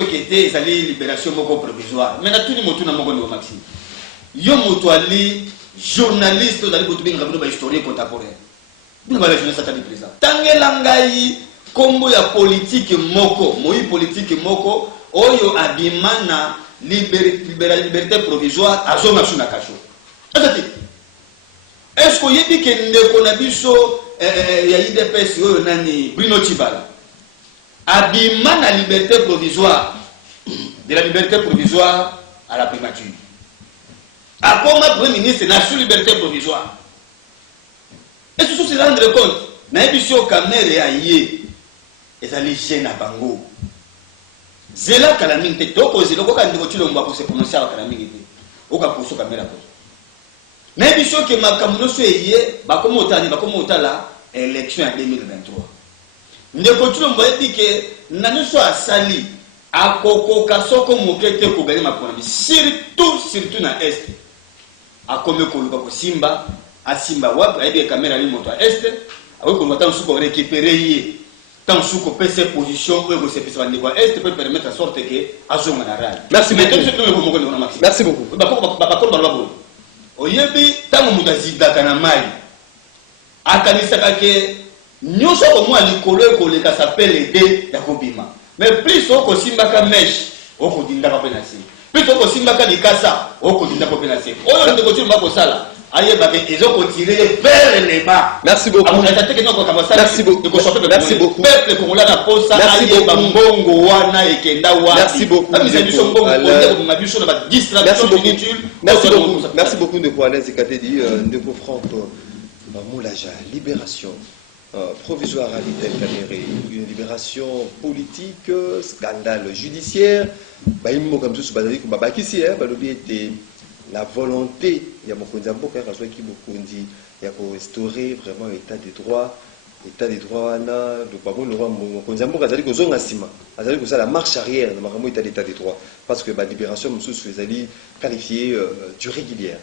qui était les libération provisoire. Mais tout le monde n'a Maxime. Yo motoali journaliste dans le historien contemporain. Nous avons la jeunesse à présent. Tangelangai combo ya politique moko, moi politique moko, oyo abimana liberté provisoire à zone nationale cacho. Est-ce que y dit que ndeko na biso ya IDPS oyo nani Bruno Tshibala abimana liberté provisoire de la liberté provisoire à la primature. À comment Premier ministre n'a sur liberté provisoire. Est-ce que se rendre compte? Na émission caméra yé et ça les gêne à bango. Zela kalaming te toko zela ko kan ndiko tshilo mba ko se prononcer à kalaming te. O ka poso caméra ko. Na émission que makamuno so yé ba ko mota la élection en 2023. Ndiko tshilo mba dit que nanu so asali akoko kasoko mokete ko gagner makonami surtout na est. Akome ko luka ko simba asimba wapi aibe caméra ni moto est awe ko mata nsuko récupérer yé tant sous que ces positions où se peut est peut permettre à sorte que azonga na rai. Merci beaucoup. Merci beaucoup. Ba oyebi tango mutazida kana mali akanisa kake nyoso ko mwa likolo ko leka s'appelle de ya kobima. Mais plus oko simba ka mesh oko dinda ka penasi. Plus oko simba ka likasa oko dinda ka penasi. Oyo ndeko tshimba ko sala. Ils ont tiré vers les bas. Merci beaucoup. Merci beaucoup. Merci beaucoup. Merci beaucoup. Merci beaucoup de quoi de Franck Moulaja. Libération provisoire à l'Itel Caméré, une libération politique, scandale judiciaire. La volonté, il y a beaucoup de gens qui ont restaurer vraiment l'état des droits, la marche arrière, l'état des droits, parce que la libération est qualifiée du régulière.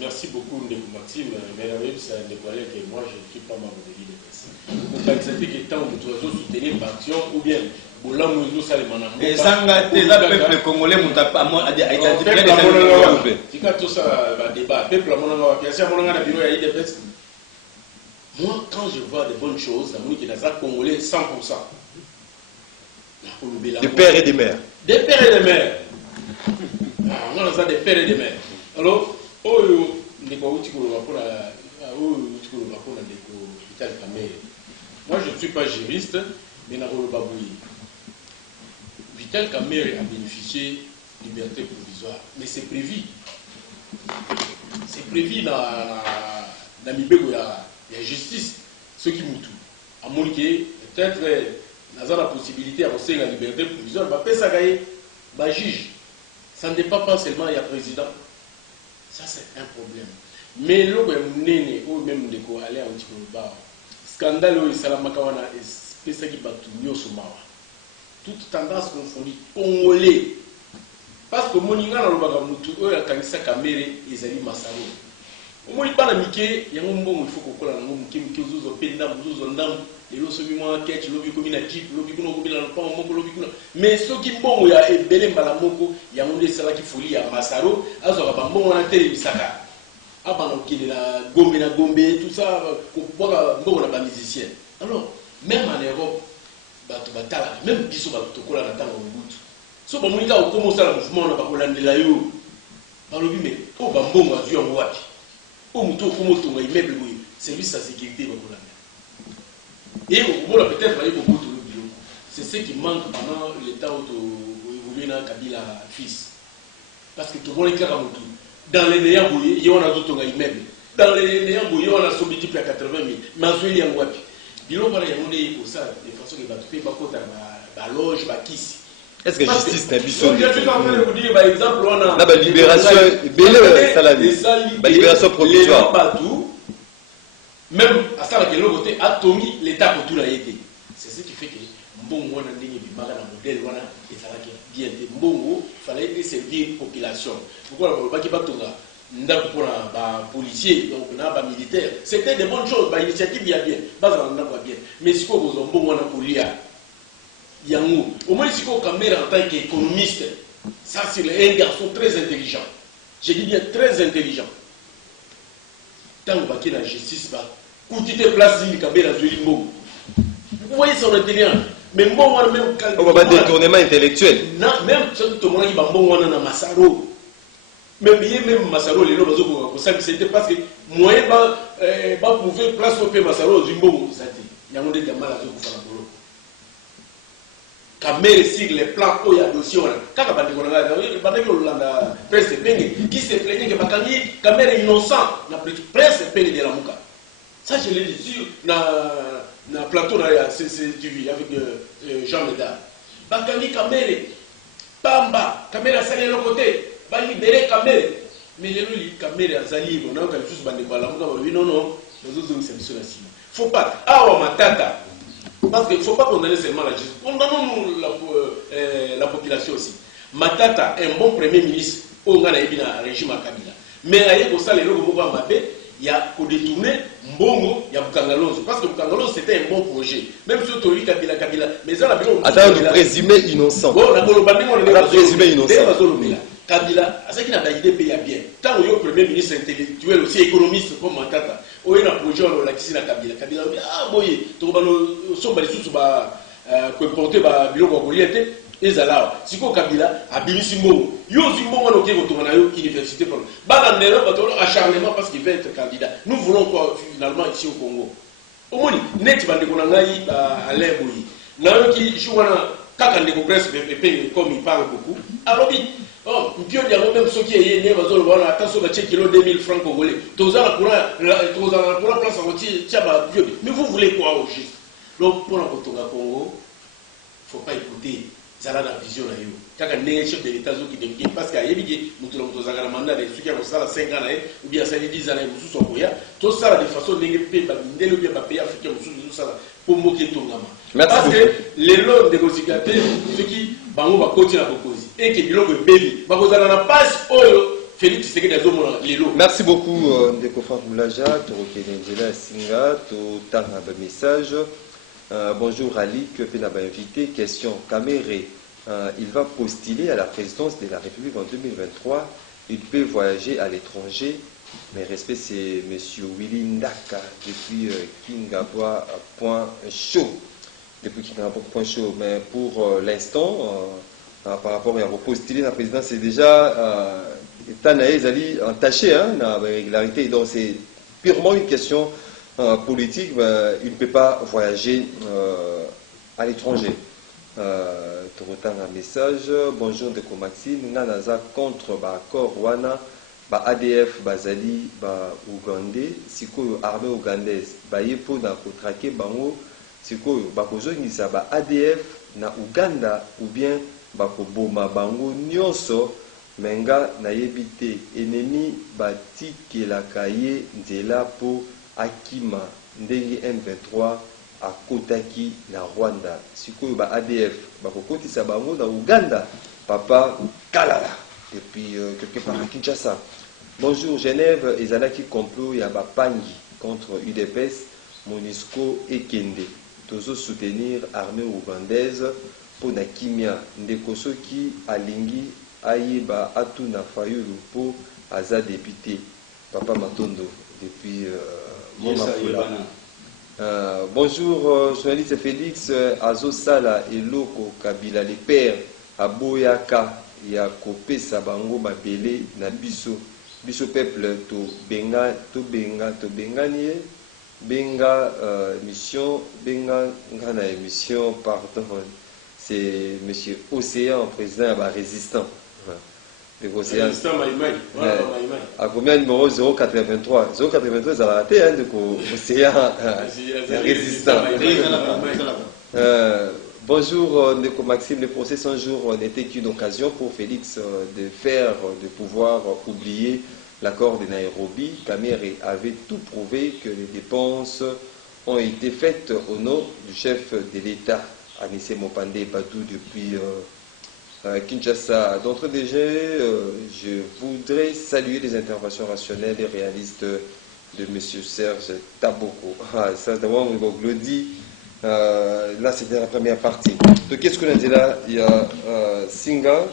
Merci beaucoup, Maxime. Mais ça dévoilait que moi, je ne suis pas membre de l'IDPS. Vous pouvez accepter que tant que vous soutenez une action ou bien. Et Zanga, la peuple congolais, a identifié des Européens. Tout ça, débat. Peuple, moi, quand je vois de bonnes choses, il y a des Congolais 100%. Des pères et des mères. Des pères et des mères. On a des pères et des mères. Alors, moi, je ne suis pas juriste, mais je ne pas Vital Kamerhe a bénéficié de liberté provisoire, mais c'est prévu. C'est prévu dans la justice. Ce qui moutou. À mon peut-être dans la possibilité d'avancer la liberté provisoire, bah juge. Ça ne dépend pas seulement il y a président. Ça c'est un problème. Mais là, ou même de quoi aller un petit peu bas. Scandale au Salamakawana et spécial qui bat tout mieux sur Mawa. Toute tendance confondue, congolais. Parce que Moninga n'a pas mutu, eux la kanisa Kamerhe ezali masaro. Au moins il parle miké, il y a un bon il faut qu'on colle un miké zuzo penda zuzo ndam, et l'eau se met en quête, l'eau comme une jeep, l'eau comme une pan, l'eau comme. Mais ce qui bon il y a belé malamoko, il y a un des salades qui folie à masaro, alors on va bon en télé bisaka. Ah ben ok la gombe tout ça, pour boire bon la musicien. Alors même en Europe même biso batokola na tango ngutu so bamonika okomosa la mouvement na bakolandela yo balobi mais o bambongo azu yango wapi o muto okomotonga immeuble boye service à sécurité bakolanda et okomola peut-être baye komoto le biloko c'est ce qui manque pendant l'état où évolué na Kabila fils parce que tout le monde est kaka motu dans les néants boye yo na zotonga immeuble dans les néants boye yo na sobiti plus à 80 000 mais azu eli yango wapi biloko bana yango ne pour ça de façon que batupe bakota ba loge ba kisi. Est-ce que justice n'a biso? Par exemple, on a la libération la libération provisoire. Même à ça que l'autre côté a tombé l'état pour tout la été. C'est ce qui fait que bon on a ndenge bimaka na modèle wana ezalaki bien de mbongo fallait servir population. Pourquoi ba ki batonga ndako pour ba policier donc na ba militaire c'était des bonnes choses ba initiative bien bien bazana ndako bien mais si ko bozo mbongo wana kolia Yango. Au moins, si on Kamere en tant qu'économiste, ça c'est un garçon très intelligent. Je dis bien très intelligent. Tant qu'on va quitter la justice, quand tu te places, il y a vous voyez son intelligence. Mais moi, même quand. On va détournement intellectuel. Même si tout le monde est bon, on a Massaro. Même Massaro, les gens, c'était parce que moi, je pouvais placer au pays Massaro, Zimbo, ça dit. Il y a un des mal à faire la boulot. Kamere sur les plans où il y a dossier, quand qui se plaignait que Kamere est innocent, la presse peine de la Mouka. Ça, je l'ai dit sur le plateau de la CCTV avec Jean Médard. Bakani Kamere, Pamba, Kamere a salé de l'autre côté, va libérer Kamere. Mais les Kamere a salé, on a juste bandé par la Mouka, non, non, les autres ont cette solution. Faut pas. Ah, on m'a tata. Parce qu'il ne faut pas condamner seulement la justice. Condamnons la population aussi. Matata est un bon premier ministre au régime à Kabila. Mais il y a qu'au détourner Mbongo, il y a Bukangalonzo. Parce que Bukangalonzo c'était un bon projet. Même si on Kabila. Mais ça, attends, le présumé innocent. Le présumé innocent. Kabila, c'est qu'il a d'idée paye bien. Tant que le premier ministre intellectuel, aussi économiste comme Matata, il y a un projet qui est Kabila. Kabila dit ah, boy, tu vas nous sommes les sous porter le bureau de l'Orienté. Et là, si vous Kabila, à Bimisimo, yo Zimbo, on a retourné à l'université. Acharnement parce qu'il veut être candidat. Nous voulons quoi finalement ici au Congo. Au moins, net va déconner à l'air boy. N'a qui joue quand on presse comme il parle beaucoup. Alors, oh, il y a même ceux qui est né, voilà, attention, 2000 francs congolais. Tous en place en rôti, mais vous voulez quoi au juste? Donc, pour la Congo, il ne faut pas écouter. Ça a la vision là. Quand on est chef de l'État, parce qu'il y a des mandat de ceux qui ont 5 ans, ou bien 10 ans, tout ça de façon négative, payer africain, pour moquer tout le monde. Parce que les lots négociateurs, ceux qui vont continuer à proposer, et qui ont béni, Félix Tshisekedi les lots. Merci beaucoup, Ndeko Fangoulaja, Torokenengela Singa, Totanga message. Bonjour Ali, que fait n'a pas invité? Question Kamere, il va postuler à la présidence de la République en 2023. Il peut voyager à l'étranger. Mais respect, c'est M. Willy Ndaka depuis Kingabwa.show. Depuis Kingabwa.show. Mais pour l'instant, par rapport à postuler à la présidence, c'est déjà Tanaïs Ali entaché, la régularité. Donc c'est purement une question politique, il ne peut pas voyager à l'étranger. Tu retends un message. Bonjour de Maxime. Nanaza contre l'accord Wana, ADF, Bazali, Ougandais, Siko armée ougandaise, Bayepo na kotrake bango, Siko Bakozo Nisa, ADF na Ouganda, ou bien Bakoboma bango nyonso, Menga na yebite, ennemi batiki la kaye nzela po Akima ndenge M23 à Kotaki na Rwanda. Sikoyo ba ADF bakokotisa bango na Uganda. Papa Kalala depuis quelque part à Kinshasa. Bonjour Genève, ezalaki complot ya bapangi contre UDPS, Monisco et Kende. Tozo soutenir armée ougandaise pour na kimia ndeko soki alingi ayeba atuna fayulu po aza député. Papa Matondo depuis bonjour, journaliste Félix Azosala et Loko Kabila, les pères Aboyaka ya kopesa bango mabele na biso peuple to bengani benga mission benga ngana émission pardon, c'est monsieur Océan, président de résistant. À combien numéro 083 083, ça a raté, de Océan résistant. Bonjour, Ndeko Maxime. Le procès 100 jours n'était qu'une occasion pour Félix de pouvoir oublier l'accord de Nairobi. Kamere avait tout prouvé que les dépenses ont été faites au nom du chef de l'État, Anissé Mopande Badou, depuis Kinshasa. D'entre déjà, je voudrais saluer les interventions rationnelles et réalistes de M. Serge Taboko. Ça, d'abord, on dit Là, c'était la première partie. Donc, qu'est-ce qu'on a dit là? Il y a Singa.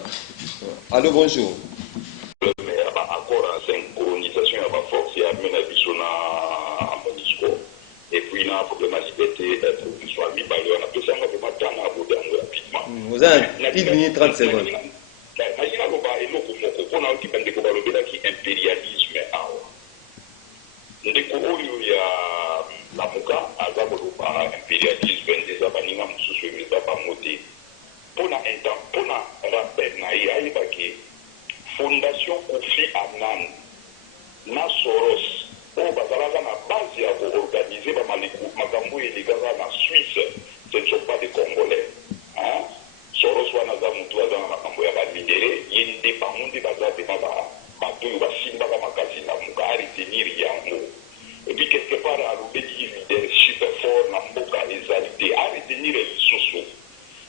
Allô, bonjour. Mais encore en synchronisation avec la force et avec la vision en Monisco. Et puis, il y a un problème de liberté provisoire. On a besoin de matin à bout d'un rapidement. Vous avez 1 minute 30 secondes. Imagine qu'on a un impérialisme. Ndeko oyo ya lamuka aza koloba impérialisme des abaninga mosusu eza bamote mpona rappel na ye ayebaki fondation Kofi Annan na Soros oyo bazalaka na base ya koorganize makambo elekaka na Suisse. Ce ne sont pas des Congolais. Soros wana aza motu aza na makambo ya bamidere ye nde bango nde baza pema bato oyo basimbaka makasi na muka aretenir yango. Et puis quelque part à l'obéir leadership fort na mboka ezalité à retenir lisusu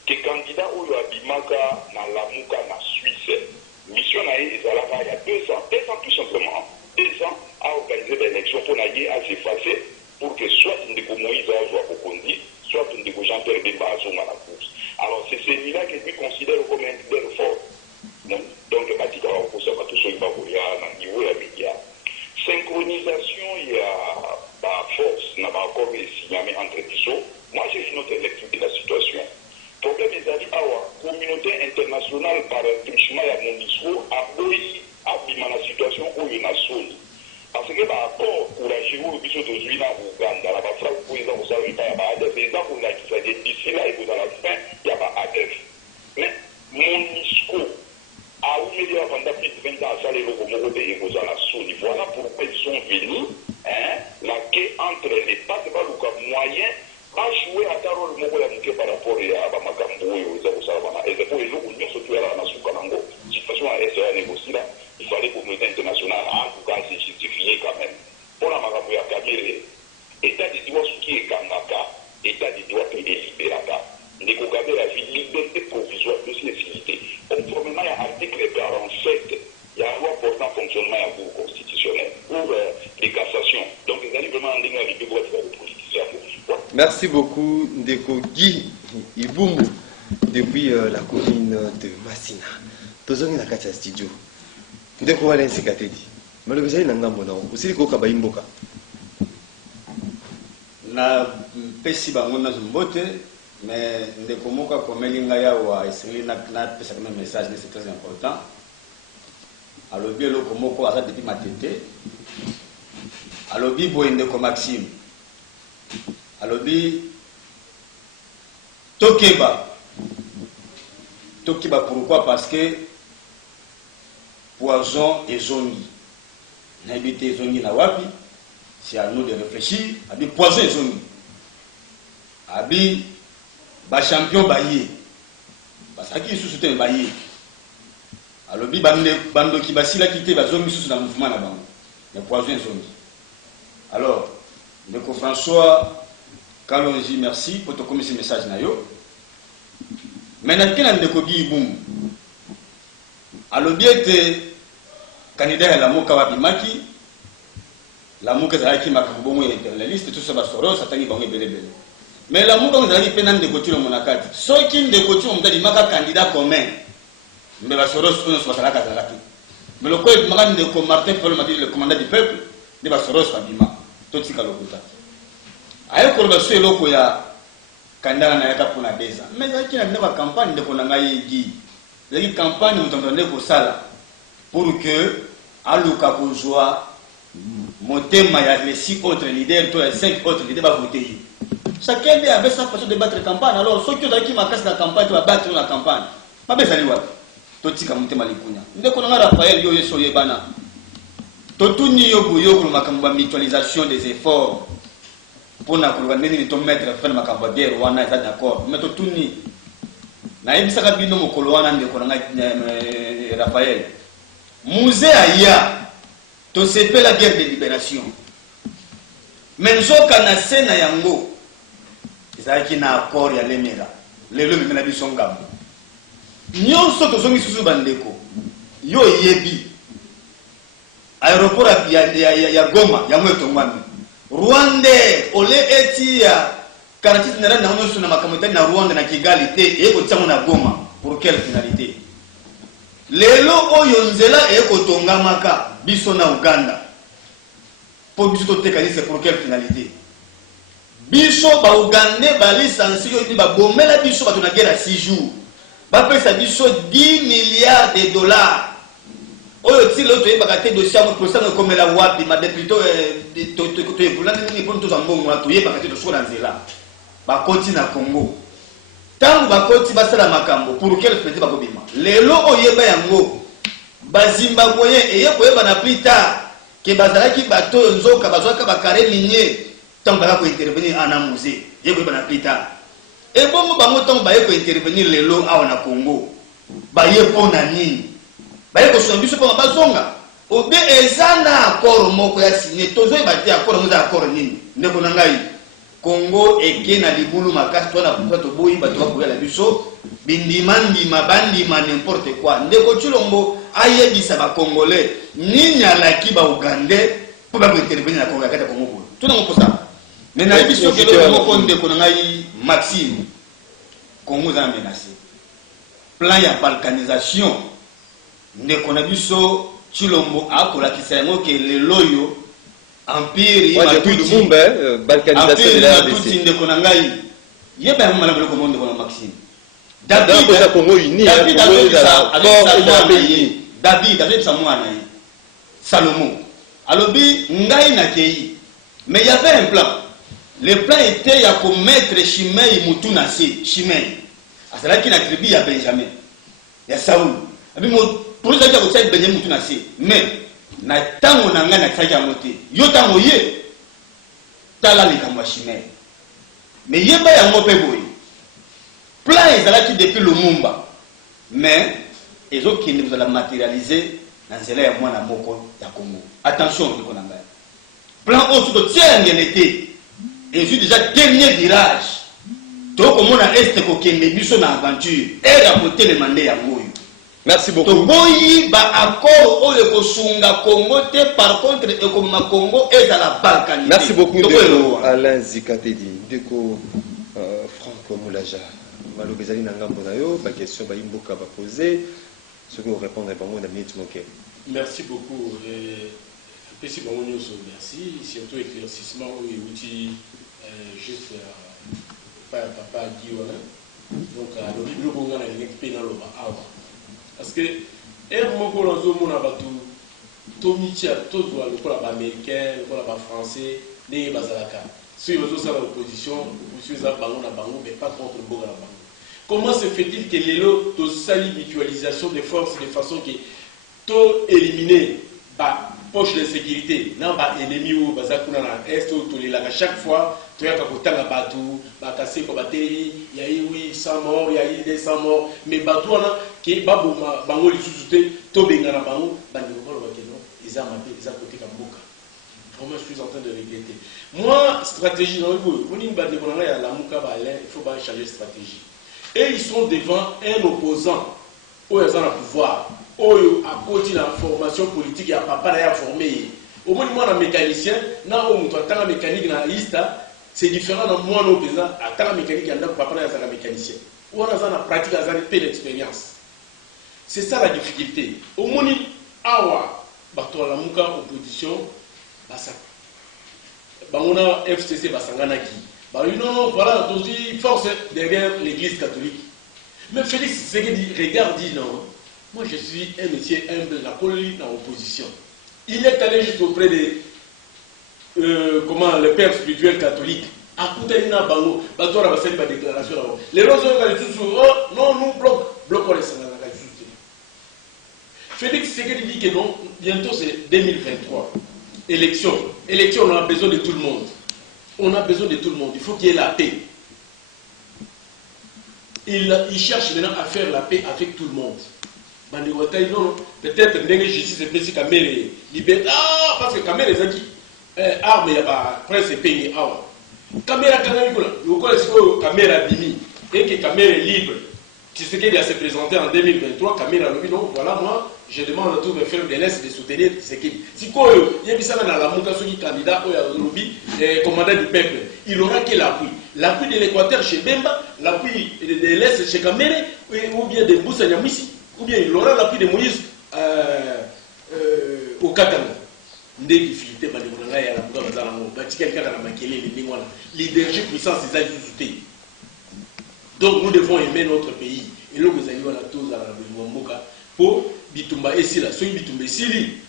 que candidat oyo abimaka na lamuka na Suisse mission na ye ezalaka il y a 2 ans tout simplement 2 ans à organiser l'élection pour na ye à s'effacer pour que soit Ndeko Moïse azwa kokondi soit Ndeko Jean Pierre Bemba azonga na course. Alors c'est celui-là que lui considère comme un leader fort. Donc batika ba kosa ba toso ba boya na niveau ya média. Synchronisation, il y a la force, n'a pas encore signé entre Tissot. Moi, j'ai une autre lecture de la situation. Le problème est que la communauté internationale, par truchement à mon discours, a boyi à la situation où il y a une parce que l'accord courageux où il y a aujourd'hui dans l'Ouganda, la frappe pour les gens, vous savez, il y a pas ADF. Les gens qui ont dit d'ici là, et vous à la fin, il n'y a pas ADF. Mais mon discours, à où il y a pendant plus de 20 ans, ça les locaux de la Sony. Voilà pourquoi ils sont venus, la quai entre les pas de balouka moyen, pas jouer à ta rôle par rapport à Makambo et aux Savana. Et c'est pour les locaux, nous sommes à la Soukanango. De toute façon, à SRA négocier là, il fallait que la communauté internationale, en tout cas, c'est justifié quand même. Pour la Makambo et à Kamere, État de droit qui est Kangaka, État de droit qui est Libérata. Négocader la vie, liberté provisoire de cécilité. Conformément à l'article 47, il y a une loi portant fonctionnement à la Cour constitutionnelle pour les cassations. Donc, ils allaient vraiment en ligne avec les droits de politicien. Merci beaucoup, Ndeko Guy Ibumbu, depuis la commune de Massina. Tozongi na kati ya studio. Ndeko wana nsikatedi. Malobezali na ngambo na osili ko kaba imboka. Na pesi bango na zumbote. Mais ndeko moka komeli ngai awa esili na pesa comme message c'est très important. Alobi eloko moko aza depuis matete. Alobi boye ndeko Maxime. Alobi Tokeba pourquoi? Parce que poison et zongi. N'habite zongi na wapi? C'est à nous de réfléchir. Abi poison et zongi. Abi ba champion baye parce que sous soutien baye alobi bando ki basila kité bazomi sous dans mouvement na bango mais poison zongi. Alors ndeko François Kalonji, merci pour te communiquer ce message na yo. Maintenant que ndeko Guy Ibumbu alobi ete candidat à la moka wa bimaki la moka zaki makambo mo impérialiste tout ça ba Soros atangi bango belebele. Mais la moka vous avez peine de couture mon akati. Ceux qui ne couture on dit maka candidat commun. Mais la Soros on soit la kazalaki. Mais le quoi maman de Martin Paul m'a dit le commandant du peuple de la Soros fabima. Tout ce kalokuta. Ayo ko ba suelo ko ya candidat na yaka pour na beza. Mais ça qui na ba campagne de konanga yegi. La campagne nous entendez ko sala pour que aluka ko joie motema ya les 6 autres leaders, tous les 5 autres leaders va voter. Chacun avait sa façon de battre la campagne. Alors, ceux qui ont dit ma casse la campagne, tu vas battre la campagne. Ma belle salut. Toti kamuté malikunya. Ndé qu'on a Raphaël yo yeso yebana. Totu ni yo buyo pour ma mutualisation des efforts. Pour na kulwa nini to mettre fin makamba der wana est d'accord. Mais totu ni na yebisa ka bino mokolo wana ndé qu'on a Raphaël. Musée aya to sepe la guerre de libération. Menzoka na sena yango. Izaki na accord ya Lemera. Lelo mimena biso ngambo. Nyonso tozongi susu bandeko. Yo yebi. Aéroport ya Goma ya mweto ngwami. Rwanda ole eti ya quartier général na on na makamotani na Rwanda na Kigali te eko tsango na Goma pour quelle finalité? Lelo oyo nzela eko tongamaka biso na Uganda pour biso totekani, c'est pour quelle finalité? Biso ba Ugandais ba licencié yo ba bomela biso ba tona guerre à 6 jours ba pesa biso 10 milliards de dollars. Oyo ti lo to yebaka te dossier mo procès no komela wapi ma député to ebulana ni pour to zambongo to yebaka te dossier na nzela ba koti na Congo. Tangu ba koti ba sala makambo pour quelle finalité ba kobima? Lelo oyeba yango ba Zimbabweyen eye koyeba na plus tard ke bazalaki bato nzoka bazwaka ba carré minier tant ba ko intervenir en musée ye koyeba na plus tard. Et bon bango tant ba ye ko intervenir lelo awa na Congo ba ye pona nini? Ba ye ko so biso pa bazonga obe ezana accord moko ya signé tozo e bati accord mo za accord nini ndeko na ngai Congo eke na libulu makasi to na to boyi bato ba koya la biso bindimandi mabandi ma n'importe quoi ndeko Chilombo ayebisa ba Congolais nini alaki ba Ugandais pour ba intervenir na Congo ya kata Congo tout na moposa mais na biso ke do moko ndeko na ngai Maxime Congo za menacé plan ya balkanisation ndeko na biso Chilombo akola kisango ke leloyo empire ya Matuti Mumba balkanisation de la RDC ndeko na ngai yeba mala ko monde ko Maxime David za Congo uni David avec sa mwana Salomon alobi ngai na kei mais il y avait un plan. Le plan était ya ko mettre Shimei mutu na se Shimei asalaki na tribu ya Benjamin ya Saul abi mo pour ça que vous savez Benjamin mutu na se mais na tango na nga na tsaka mote yo tango ye tala likamwa Shimei mais yeba ya mo pe boy plan ezalaki depuis Lumumba mais ezokende vous allez matérialiser dans nzela ya mwana moko ya Congo. Attention ndiko na ngai plan osu to tiengene et je déjà dernier virage donc comme on a est ko kende biso na aventure et rapporter les mandats ya ngoyo. Merci beaucoup. To boyi ba accord oyo ko sunga Congo te par contre e ko ma Congo et à la balkanisation. Merci beaucoup de Alain Zikatedi Deko Franck Moulaja malobezali na ngambo na yo ba question ba imboka ba poser ce que vous répondre bango na minute moke. Merci beaucoup. Merci beaucoup, merci. Surtout éclaircissement où il juste papa Guillaume. Donc, le livre qu'on a écrit dans le bas. Parce que, mon colonzo, mon abatou, Tomitia, tout doit le col américain, le col français, les bazalaka. Ceux qui ont l'opposition, vous êtes à Bango, mais pas contre le Boga. Comment se fait-il que les lots de sali mutualisation des forces de façon que tout éliminer par poche de sécurité, non pas ennemi ou bazakuna na est ou tous les là chaque fois tu as qu'à kotanga batou, ba casser ko bateri, il y a eu 100 morts, il y a eu 200 morts, mais batou na qui babo bango li sous-souté, to benga na bango, bandi ko lo bakeno, ils a maté, ils a côté kamboka. Vraiment je suis en train de regretter. Moi stratégie dans le bout, on dit bandi ko na ya la muka ba il faut pas changer de stratégie. Et ils sont devant un opposant où ils ont le pouvoir. Oyo à côté de la formation politique ya papa na ya formé au moins moi na mécanicien na o muto atanga mécanique na lista c'est différent na moi no président atanga mécanique anda papa na ya mécanicien ou on a na pratique à peu d'expérience. C'est ça la difficulté au moins awa bato la muka opposition basa bangona FCC basangana ki ba non voilà donc force derrière l'église catholique mais Félix c'est que dit regarde dit non. Moi, je suis un monsieur humble, la colonie dans l'opposition. Il est allé juste auprès de le père spirituel catholique. À Koutaïna Bango, Batora va faire ma déclaration là-bas. Les gens sont oh non, nous bloquons les Sénats. Félix Tshisekedi dit que non, bientôt c'est 2023. Élection, on a besoin de tout le monde. On a besoin de tout le monde. Il faut qu'il y ait la paix. Il cherche maintenant à faire la paix avec tout le monde. Non, peut-être que justice est plus Kamere liberté. Ah, parce que Kamere est qui arme, il y a presque payé. Kamera Kamera Bimi, et que Kamera est libre. Tshisekedi a se présenté en 2023. Kamera a dit non, voilà, moi, je demande à tous mes frères de l'Est de soutenir Tshisekedi. Si il y a un candidat, commandant du peuple, il n'aura que l'appui. L'appui de l'Équateur chez Bemba, l'appui de l'Est chez Kamere, ou bien de Boussa Nyamisi, ou bien il aura l'appui de Moïse au Katanga. Ndé difficulté ba de monanga ya la muka bazala mo ba tika kaka na makele les ndingwana leadership puissance des ajoutés. Donc nous devons aimer notre pays et le kozali wana toza la mboka pour bitumba esila so bitumba esili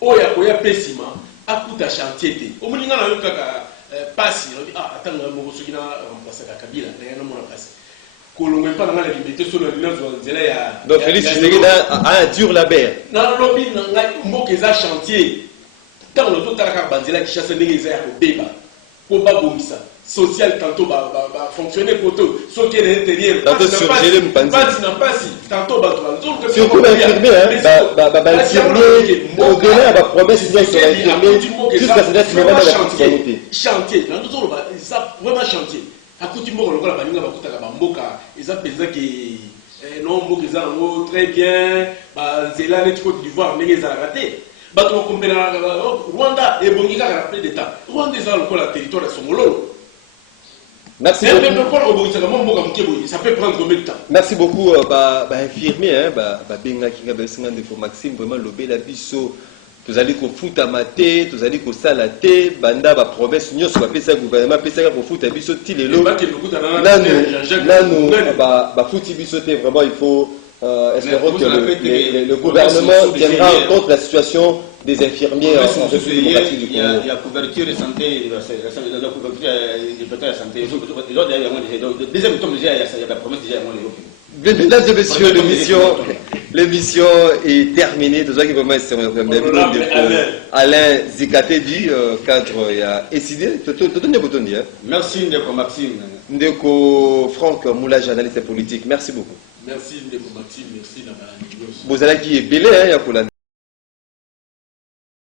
oya koya pesima akuta chantier te o muninga na yo kaka pasi atanga mo soki na remplacer Kabila na mona pasi kolongo pa na la liberté sur le nzela ya donc Félix Tshisekedi a un dur labeur na lobby na ngai mboka eza chantier. Quand on a un bandit qui chasse les gens au débat, pour babomisa, social tantôt fonctionner pour tout, ce qui est l'intérieur, tantôt surgeler le bandit, tantôt surtout l'infirmier, au-delà de la promesse de l'infirmier, jusqu'à ce que moment de la continuité. Chantier, vraiment chantier. À côté de moi, on a mboka, ils ont pesé que non, mboka très bien, Zéland et Côte d'Ivoire, mais ils ont raté. Rwanda est bon, il a rappelé d'État. Rwanda est dans le territoire de Songolo. Merci beaucoup. Ça peut prendre combien de temps? Merci beaucoup, infirmier, Benga Kinga Bessingan de Maxime, vraiment l'obé la biso. Tous allez qu'au foot à maté, tous allez qu'au salaté, banda, promesse, nous sommes à gouvernement, PSA pour foot à biso, tilelo. Foot bisoté, vraiment, il faut. Espérons que le gouvernement tiendra en compte la situation des infirmiers en République démocratique du Congo. Il y a couverture de santé, la couverture de la santé. Deuxième tome déjà, il y a la promesse déjà. Mesdames et messieurs, l'émission est terminée. Tout ça qui vraiment Alain Zikate dit, cadre il a décidé. Merci Ndeko Maxime. Ndeko Franck Moula, journaliste politique. Merci beaucoup. Merci Ndeko Maxime, merci Nabala. Vous allez qui est belé, hein,